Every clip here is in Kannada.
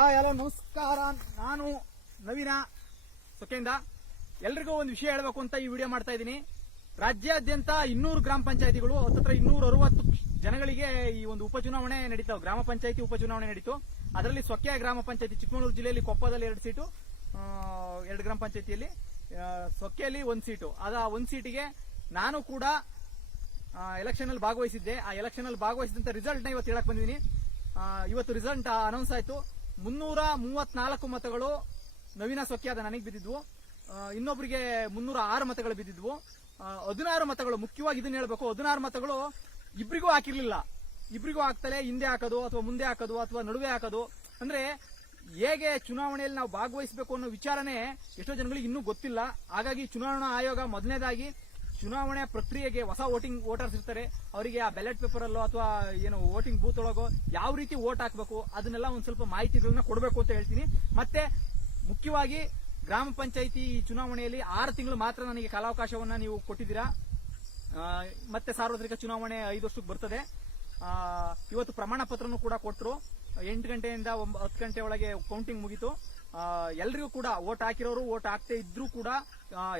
ಎಲ್ಲ ನಮಸ್ಕಾರ. ನಾನು ನವೀನ ಸೊಕೆಯಿಂದ ಎಲ್ರಿಗೂ ಒಂದು ವಿಷಯ ಹೇಳಬೇಕು ಅಂತ ಈ ವಿಡಿಯೋ ಮಾಡ್ತಾ ಇದ್ದೀನಿ. ರಾಜ್ಯಾದ್ಯಂತ 200 ಗ್ರಾಮ ಪಂಚಾಯತಿಗಳು ಹತ್ತತ್ರ 260 ಜನಗಳಿಗೆ ಈ ಒಂದು ಉಪಚುನಾವಣೆ ನಡೀತಾವೆ. ಗ್ರಾಮ ಪಂಚಾಯತಿ ಉಪಚುನಾವಣೆ ನಡೀತು. ಅದರಲ್ಲಿ ಸೊಕ್ಕೆ ಗ್ರಾಮ ಪಂಚಾಯತಿ ಚಿಕ್ಕಮಗಳೂರು ಜಿಲ್ಲೆಯಲ್ಲಿ ಕೊಪ್ಪದಲ್ಲಿ 2 ಸೀಟು, 2 ಗ್ರಾಮ ಪಂಚಾಯತಿಯಲ್ಲಿ ಸೊಕ್ಕೆಯಲ್ಲಿ 1 ಸೀಟು. ಅದ 1 ಸೀಟಿಗೆ ನಾನು ಕೂಡ ಎಲೆಕ್ಷನ್ ಅಲ್ಲಿ ಭಾಗವಹಿಸಿದ್ದೆ. ಆ ಎಲೆಕ್ಷನ್ ಅಲ್ಲಿ ಭಾಗವಹಿಸಿದಂತ ರಿಸಲ್ಟ್ ನ ಇವತ್ತು ಹೇಳಕ್ ಬಂದಿದ್ದೀನಿ. ಇವತ್ತು ರಿಸಲ್ಟ್ ಅನೌನ್ಸ್ ಆಯ್ತು. 334 ಮತಗಳು ನವೀನ ಸೊಕ್ಯಾದ ನನಗೆ ಬಿದ್ದಿದ್ವು. ಇನ್ನೊಬ್ಬರಿಗೆ 306 ಮತಗಳು ಬಿದ್ದಿದ್ವು. 16 ಮತಗಳು, ಮುಖ್ಯವಾಗಿ ಇದನ್ನ ಹೇಳ್ಬೇಕು, 16 ಮತಗಳು ಇಬ್ಬರಿಗೂ ಹಾಕಿರ್ಲಿಲ್ಲ. ಇಬ್ಬರಿಗೂ ಹಾಕ್ತಲೇ ಹಿಂದೆ ಹಾಕೋದು ಅಥವಾ ಮುಂದೆ ಹಾಕೋದು ಅಥವಾ ನಡುವೆ ಹಾಕೋದು. ಅಂದ್ರೆ ಹೇಗೆ ಚುನಾವಣೆಯಲ್ಲಿ ನಾವು ಭಾಗವಹಿಸಬೇಕು ಅನ್ನೋ ವಿಚಾರನೇ ಎಷ್ಟೋ ಜನಗಳಿಗೆ ಇನ್ನೂ ಗೊತ್ತಿಲ್ಲ. ಹಾಗಾಗಿ ಚುನಾವಣಾ ಆಯೋಗ ಮೊದಲನೇದಾಗಿ ಚುನಾವಣೆ ಪ್ರಕ್ರಿಯೆಗೆ ಹೊಸ ವೋಟರ್ಸ್ ಇರ್ತಾರೆ, ಅವರಿಗೆ ಆ ಬ್ಯಾಲೆಟ್ ಪೇಪರ್ ಅಲ್ಲೋ ಅಥವಾ ಏನು ವೋಟಿಂಗ್ ಬೂತ್ ಒಳಗೋ ಯಾವ ರೀತಿ ವೋಟ್ ಹಾಕಬೇಕು ಅದನ್ನೆಲ್ಲ ಒಂದ್ ಸ್ವಲ್ಪ ಮಾಹಿತಿಗಳನ್ನ ಕೊಡಬೇಕು ಅಂತ ಹೇಳ್ತೀನಿ. ಮತ್ತೆ ಮುಖ್ಯವಾಗಿ ಗ್ರಾಮ ಪಂಚಾಯಿತಿ ಚುನಾವಣೆಯಲ್ಲಿ 6 ತಿಂಗಳು ಮಾತ್ರ ನನಗೆ ಕಾಲಾವಕಾಶವನ್ನ ನೀವು ಕೊಟ್ಟಿದ್ದೀರಾ. ಮತ್ತೆ ಸಾರ್ವತ್ರಿಕ ಚುನಾವಣೆ 5 ವರ್ಷಕ್ಕೆ ಬರ್ತದೆ. ಇವತ್ತು ಪ್ರಮಾಣ ಪತ್ರನೂ ಕೂಡ ಕೊಟ್ಟರು. 8 ಗಂಟೆಯಿಂದ 10 ಗಂಟೆ ಒಳಗೆ ಕೌಂಟಿಂಗ್ ಮುಗೀತು. ಎಲ್ರಿಗೂ ಕೂಡ ವೋಟ್ ಹಾಕಿರೋರು, ವೋಟ್ ಹಾಕ್ತೇ ಇದ್ರೂ ಕೂಡ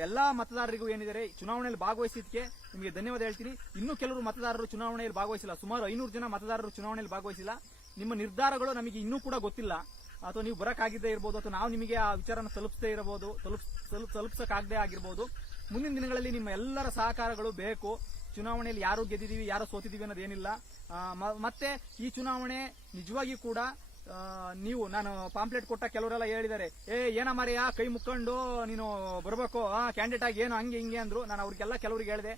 ಎಲ್ಲಾ ಮತದಾರರಿಗೂ ಏನಿದ್ದಾರೆ ಚುನಾವಣೆಯಲ್ಲಿ ಭಾಗವಹಿಸಿದ್ದಕ್ಕೆ ನಿಮಗೆ ಧನ್ಯವಾದ ಹೇಳ್ತೀನಿ. ಇನ್ನೂ ಕೆಲವರು ಮತದಾರರು ಚುನಾವಣೆಯಲ್ಲಿ ಭಾಗವಹಿಸಿಲ್ಲ. ಸುಮಾರು 500 ಜನ ಮತದಾರರು ಚುನಾವಣೆಯಲ್ಲಿ ಭಾಗವಹಿಸಿಲ್ಲ. ನಿಮ್ಮ ನಿರ್ಧಾರಗಳು ನಮಗೆ ಇನ್ನೂ ಕೂಡ ಗೊತ್ತಿಲ್ಲ. ಅಥವಾ ನೀವು ಬರಕಾಗಿದ್ದೇ ಇರಬಹುದು, ಅಥವಾ ನಾವು ನಿಮಗೆ ಆ ವಿಚಾರನ ತಲುಪಿಸದೇ ಇರಬಹುದು, ತಲುಪಿಸಕ್ಕಾಗದೇ ಆಗಿರ್ಬೋದು. ಮುಂದಿನ ದಿನಗಳಲ್ಲಿ ನಿಮ್ಮ ಎಲ್ಲರ ಸಹಕಾರಗಳು ಬೇಕು. ಚುನಾವಣೆಯಲ್ಲಿ ಯಾರು ಗೆದ್ದಿದೀವಿ ಯಾರು ಸೋತಿದೀವಿ ಅನ್ನೋದೇನಿಲ್ಲ. ಮತ್ತೆ ಈ ಚುನಾವಣೆ ನಿಜವಾಗಿ ಕೂಡ ನಾನು ಪಾಂಪ್ಲೆಟ್ ಕೊಟ್ಟ ಕೆಲವರೆಲ್ಲ ಹೇಳಿದ್ದಾರೆ, ಏನ ಮಾರೆಯ ಕೈ ಮುಕ್ಕೊಂಡು ನೀನು ಬರ್ಬೇಕು ಕ್ಯಾಂಡಿಡೇಟ್ ಆಗಿ ಏನು ಹಂಗೆ ಹಿಂಗೆ ಅಂದ್ರು. ನಾನು ಅವ್ರಿಗೆಲ್ಲ ಕೆಲವರಿಗೆ ಹೇಳಿದೆ,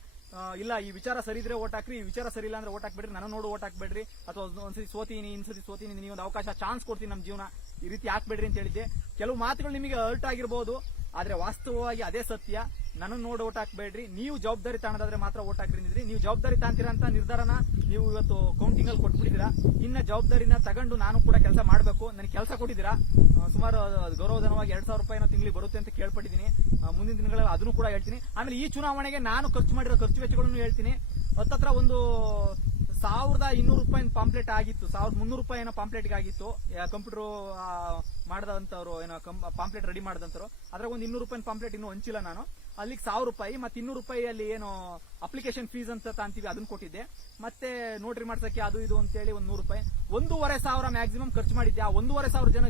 ಇಲ್ಲ ಈ ವಿಚಾರ ಸರಿ ಇದ್ರೆ ಓಟ್ ಹಾಕ್ರಿ, ಈ ವಿಚಾರ ಸರಿ ಇಲ್ಲ ಅಂದ್ರೆ ಓಟ್ ಹಾಕ್ಬೇಡ್ರಿ, ನಾನು ನೋಡು ಓಟ್ ಹಾಕ್ಬೇಡ್ರಿ, ಅಥವಾ ಒಂದ್ಸತಿ ಸೋತೀನಿ ಇನ್ನೊಂದ್ಸತಿ ಸೋತೀನಿ, ನೀವೊಂದು ಅವಕಾಶ ಚಾನ್ಸ್ ಕೊಡ್ತೀನಿ ನಮ್ಮ ಜೀವನ, ಈ ರೀತಿ ಹಾಕ್ಬೇಡ್ರಿ ಅಂತ ಹೇಳಿದ್ದೆ. ಕೆಲವು ಮಾತುಗಳು ನಿಮಗೆ ಹರ್ಟ್ ಆಗಿರ್ಬೋದು, ಆದ್ರೆ ವಾಸ್ತವವಾಗಿ ಅದೇ ಸತ್ಯ. ನನ್ನ ನೋಡಿ ಓಟ್ ಹಾಕ್ಬೇಡ್ರಿ, ನೀವು ಜವಾಬ್ದಾರಿ ತಾಣದಾದ್ರೆ ಮಾತ್ರ ಓಟ್ ಹಾಕ್ರಿ. ನೀವು ಜವಾಬ್ದಾರಿ ತಾಂತೀರಾ ಅಂತ ನಿರ್ಧಾರನ ನೀವು ಇವತ್ತು ಕೌಂಟಿಂಗ್ ಅಲ್ಲಿ ಕೊಟ್ಬಿಟ್ಟಿದ್ದೀರಾ. ಇನ್ನ ಜವಾಬ್ದಾರಿನ ತಗೊಂಡು ನಾನು ಕೂಡ ಕೆಲಸ ಮಾಡಬೇಕು. ನನಗೆ ಕೆಲಸ ಕೊಟ್ಟಿದ್ದೀರಾ. ಸುಮಾರು ಗೌರವಧನವಾಗಿ 2,000 ರೂಪಾಯಿನ ತಿಂಗಳಿಗೆ ಬರುತ್ತೆ ಅಂತ ಕೇಳ್ಪಟ್ಟಿದ್ದೀನಿ. ಮುಂದಿನ ದಿನಗಳಲ್ಲಿ ಅದನ್ನು ಕೂಡ ಹೇಳ್ತೀನಿ. ಆಮೇಲೆ ಈ ಚುನಾವಣೆಗೆ ನಾನು ಖರ್ಚು ಮಾಡಿರೋ ಖರ್ಚು ವೆಚ್ಚಗಳನ್ನು ಹೇಳ್ತೀನಿ. ಹತ್ತತ್ರ ಒಂದು 1,200 ರೂಪಾಯಿ ಪಾಂಪ್ಲೆಟ್ ಆಗಿತ್ತು, 1,300 ರೂಪಾಯಿ ಏನೋ ಪಾಂಪ್ಲೆಟ್ ಆಗಿತ್ತು. ಕಂಪ್ಯೂಟರ್ ಮಾಡದಂತವ್ರು ಏನೋ ಪಾಂಪ್ಲೆಟ್ ರೆಡಿ ಮಾಡದಂತವ್ರು. ಅದ್ರಾಗ ಒಂದು 200 ರೂಪಾಯಿ ಪಾಂಪ್ಲೆಟ್ ಇನ್ನೂ ಹಂಚಿಲ್ಲ ನಾನು. ಅಲ್ಲಿಗೆ 1,000 ರೂಪಾಯಿ ಮತ್ತೆ 200 ರೂಪಾಯಿ ಅಲ್ಲಿ ಏನು ಅಪ್ಲಿಕೇಶನ್ ಫೀಸ್ ಅಂತ ಅಂತೀವಿ ಅದನ್ನ ಕೊಟ್ಟಿದ್ದೆ. ಮತ್ತೆ ನೋಟ್ರಿ ಮಾಡ್ಸಕ್ಕೆ ಅದು ಇದು ಅಂತೇಳಿ ಒಂದು 100 ರೂಪಾಯಿ, 1,500 ಮ್ಯಾಕ್ಸಿಮಮ್ ಖರ್ಚು ಮಾಡಿದ್ದೆ. ಆ 1,500 ಜನ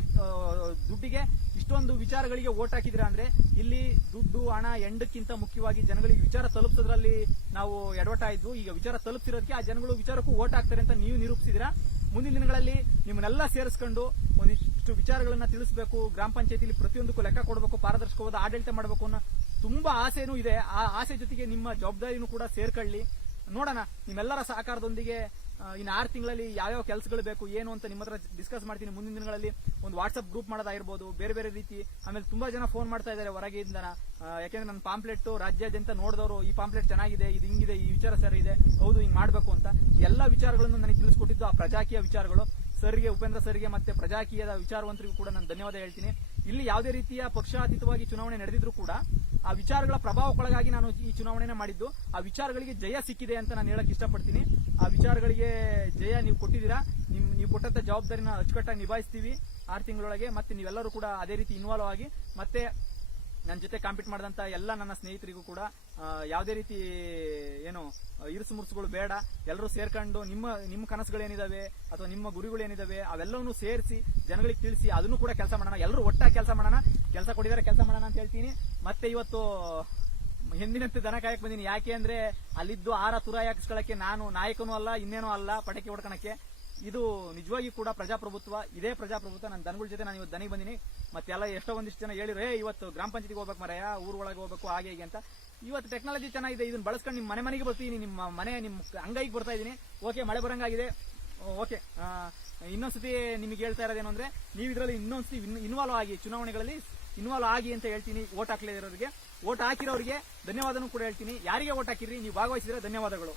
ದುಡ್ಡಿಗೆ ಇಷ್ಟೊಂದು ವಿಚಾರಗಳಿಗೆ ಓಟ್ ಹಾಕಿದ್ರ ಅಂದ್ರೆ ಇಲ್ಲಿ ದುಡ್ಡು ಹಣ ಎಂಡಕ್ಕಿಂತ ಮುಖ್ಯವಾಗಿ ಜನಗಳಿಗೆ ವಿಚಾರ ತಲುಪಿಸೋದ್ರಲ್ಲಿ ನಾವು ಎಡವಟ ಇದ್ವು. ಈಗ ವಿಚಾರ ತಲುಪಿಸಿರೋದಕ್ಕೆ ಆ ಜನಗಳು ವಿಚಾರಕ್ಕೂ ಓಟ್ ಹಾಕ್ತಾರೆ ಅಂತ ನೀವು ನಿರೂಪಿಸಿದಿರಾ. ಮುಂದಿನ ದಿನಗಳಲ್ಲಿ ನಿಮ್ಮನ್ನೆಲ್ಲ ಸೇರಿಸ್ಕೊಂಡು ಒಂದಿಷ್ಟು ವಿಚಾರಗಳನ್ನ ತಿಳಿಸಬೇಕು. ಗ್ರಾಮ ಪಂಚಾಯತಿಲಿ ಪ್ರತಿಯೊಂದಕ್ಕೂ ಲೆಕ್ಕ ಕೊಡಬೇಕು, ಪಾರದರ್ಶಕವಾದ ಆಡಳಿತ ಮಾಡಬೇಕು ಅನ್ನೋ ತುಂಬಾ ಆಸೆನೂ ಇದೆ. ಆ ಆಸೆ ಜೊತೆಗೆ ನಿಮ್ಮ ಜವಾಬ್ದಾರಿನೂ ಕೂಡ ಸೇರ್ಕೊಳ್ಳಿ. ನೋಡೋಣ, ನಿಮ್ಮೆಲ್ಲರ ಸಹಕಾರದೊಂದಿಗೆ ಇನ್ನು 6 ತಿಂಗಳಲ್ಲಿ ಯಾವ್ಯಾವ ಕೆಲಸಗಳು ಬೇಕು ಏನು ಅಂತ ನಿಮ್ಮ ಹತ್ರ ಡಿಸ್ಕಸ್ ಮಾಡ್ತೀನಿ. ಮುಂದಿನ ದಿನಗಳಲ್ಲಿ ಒಂದು ವಾಟ್ಸ್ಆಪ್ ಗ್ರೂಪ್ ಮಾಡೋದಾಗಿರ್ಬೋದು, ಬೇರೆ ಬೇರೆ ರೀತಿ. ಆಮೇಲೆ ತುಂಬಾ ಜನ ಫೋನ್ ಮಾಡ್ತಾ ಇದ್ದಾರೆ ಹೊರಗಿಂದ. ಯಾಕೆಂದ್ರೆ ನನ್ನ ಪಾಂಪ್ಲೆಟ್ ರಾಜ್ಯಾದ್ಯಂತ ನೋಡಿದವರು ಈ ಪಾಂಪ್ಲೆಟ್ ಚೆನ್ನಾಗಿದೆ, ಇದು ಹಿಂಗಿದೆ, ಈ ವಿಚಾರ ಸರಿ ಇದೆ, ಹೌದು ಹಿಂಗ್ ಮಾಡ್ಬೇಕು ಅಂತ ಎಲ್ಲ ವಿಚಾರಗಳನ್ನು ನನಗೆ ತಿಳಿಸ್ಕೊಟ್ಟಿದ್ದು ಆ ಪ್ರಜಾಕೀಯ ವಿಚಾರಗಳು. ಸರ್ಗೆ, ಉಪೇಂದ್ರ ಸರ್ಗೆ ಮತ್ತೆ ಪ್ರಜಾಕೀಯದ ವಿಚಾರವಂತರಿಗೂ ಕೂಡ ನಾನು ಧನ್ಯವಾದ ಹೇಳ್ತೀನಿ. ಇಲ್ಲಿ ಯಾವುದೇ ರೀತಿಯ ಪಕ್ಷಾತೀತವಾಗಿ ಚುನಾವಣೆ ನಡೆದಿದ್ರು ಕೂಡ ಆ ವಿಚಾರಗಳ ಪ್ರಭಾವಕ್ಕೊಳಗಾಗಿ ನಾನು ಈ ಚುನಾವಣೆನ ಮಾಡಿದ್ದು. ಆ ವಿಚಾರಗಳಿಗೆ ಜಯ ಸಿಕ್ಕಿದೆ ಅಂತ ನಾನು ಹೇಳಕ್ ಇಷ್ಟಪಡ್ತೀನಿ. ಆ ವಿಚಾರಗಳಿಗೆ ಜಯ ನೀವು ಕೊಟ್ಟಿದ್ದೀರಾ. ನೀವು ಕೊಟ್ಟಂತ ಜವಾಬ್ದಾರಿನ ಅಚ್ಚುಕಟ್ಟಾಗಿ ನಿಭಾಯಿಸ್ತೀವಿ 6 ತಿಂಗಳೊಳಗೆ. ಮತ್ತೆ ನೀವೆಲ್ಲರೂ ಕೂಡ ಅದೇ ರೀತಿ ಇನ್ವಾಲ್ವ್ ಆಗಿ, ಮತ್ತೆ ನನ್ನ ಜೊತೆ ಕಾಂಪೀಟ್ ಮಾಡಿದಂತ ಎಲ್ಲ ನನ್ನ ಸ್ನೇಹಿತರಿಗೂ ಕೂಡ ಯಾವುದೇ ರೀತಿ ಏನು ಇರುಸು ಮುರುಸುಗಳು ಬೇಡ. ಎಲ್ಲರೂ ಸೇರ್ಕೊಂಡು ನಿಮ್ಮ ಕನಸುಗಳೇನಿದಾವೆ ಅಥವಾ ನಿಮ್ಮ ಗುರಿಗಳೇನಿದಾವೆ ಅವೆಲ್ಲವನ್ನೂ ಸೇರಿಸಿ ಜನಗಳಿಗೆ ತಿಳಿಸಿ ಅದನ್ನು ಕೂಡ ಕೆಲಸ ಮಾಡೋಣ. ಎಲ್ಲರೂ ಒಟ್ಟಾಗಿ ಕೆಲಸ ಮಾಡೋಣ. ಕೆಲಸ ಕೊಟ್ಟಿದ್ದಾರೆ, ಕೆಲಸ ಮಾಡೋಣ ಅಂತ ಹೇಳ್ತೀನಿ. ಮತ್ತೆ ಇವತ್ತು ಹಿಂದಿನಂತೆ ದನ ಕಾಯಕ್ ಬಂದೀನಿ. ಯಾಕೆ ಅಂದ್ರೆ ಅಲ್ಲಿದ್ದು ತುರಾಯಿ ಹಾಕಿಸ್ಕೊಳ್ಳಕ್ಕೆ ನಾನು ನಾಯಕನೂ ಅಲ್ಲ, ಇನ್ನೇನೂ ಅಲ್ಲ, ಪಟಾಕಿ ಹೊಡ್ಕೊಳಕ್ಕೆ. ಇದು ನಿಜವಾಗಿ ಕೂಡ ಪ್ರಜಾಪ್ರಭುತ್ವ. ಇದೇ ಪ್ರಜಾಪ್ರಭುತ್ವ. ನನ್ನ ದನಗಳ ಜೊತೆ ನಾನು ಇವತ್ತು ದನಿಗೆ ಬಂದಿನಿ. ಮತ್ತೆ ಎಲ್ಲ ಎಷ್ಟೋ ಒಂದಿಷ್ಟು ಜನ ಹೇಳಿರೋ, ಇವತ್ತು ಗ್ರಾಮ ಪಂಚಾಯತಿಗೆ ಹೋಗ್ಬೇಕು ಮರೆಯ, ಊರೊಳಗೆ ಹೋಗ್ಬೇಕು ಹಾಗೆ ಹೀಗೆ ಅಂತ. ಇವತ್ತು ಟೆಕ್ನಾಲಜಿ ಚೆನ್ನಾಗಿದೆ, ಇದನ್ನ ಬಳಸ್ಕೊಂಡು ನಿಮ್ಮ ಮನೆಗೆ ಬರ್ತೀನಿ, ನಿಮ್ಮ ಅಂಗೈಗೆ ಬರ್ತಾ ಇದೀನಿ. ಓಕೆ, ಮಳೆ ಬರಂಗಾಗಿದೆ. ಓಕೆ, ಇನ್ನೊಂದ್ಸತಿ ನಿಮಗೆ ಹೇಳ್ತಾ ಇರೋದೇನು ಅಂದ್ರೆ, ನೀವು ಇದರಲ್ಲಿ ಇನ್ನೊಂದ್ಸತಿ ಇನ್ವಾಲ್ವ್ ಆಗಿ, ಚುನಾವಣೆಗಳಲ್ಲಿ ಇನ್ವಾಲ್ವ್ ಆಗಿ ಅಂತ ಹೇಳ್ತೀನಿ. ಓಟ್ ಹಾಕ್ಲಿರೋರಿಗೆ, ಓಟ್ ಹಾಕಿರೋರಿಗೆ ಧನ್ಯವಾದನೂ ಕೂಡ ಹೇಳ್ತೀನಿ. ಯಾರಿಗೆ ಓಟ್ ಹಾಕಿರಿ, ನೀವು ಭಾಗವಹಿಸಿದ್ರೆ ಧನ್ಯವಾದಗಳು.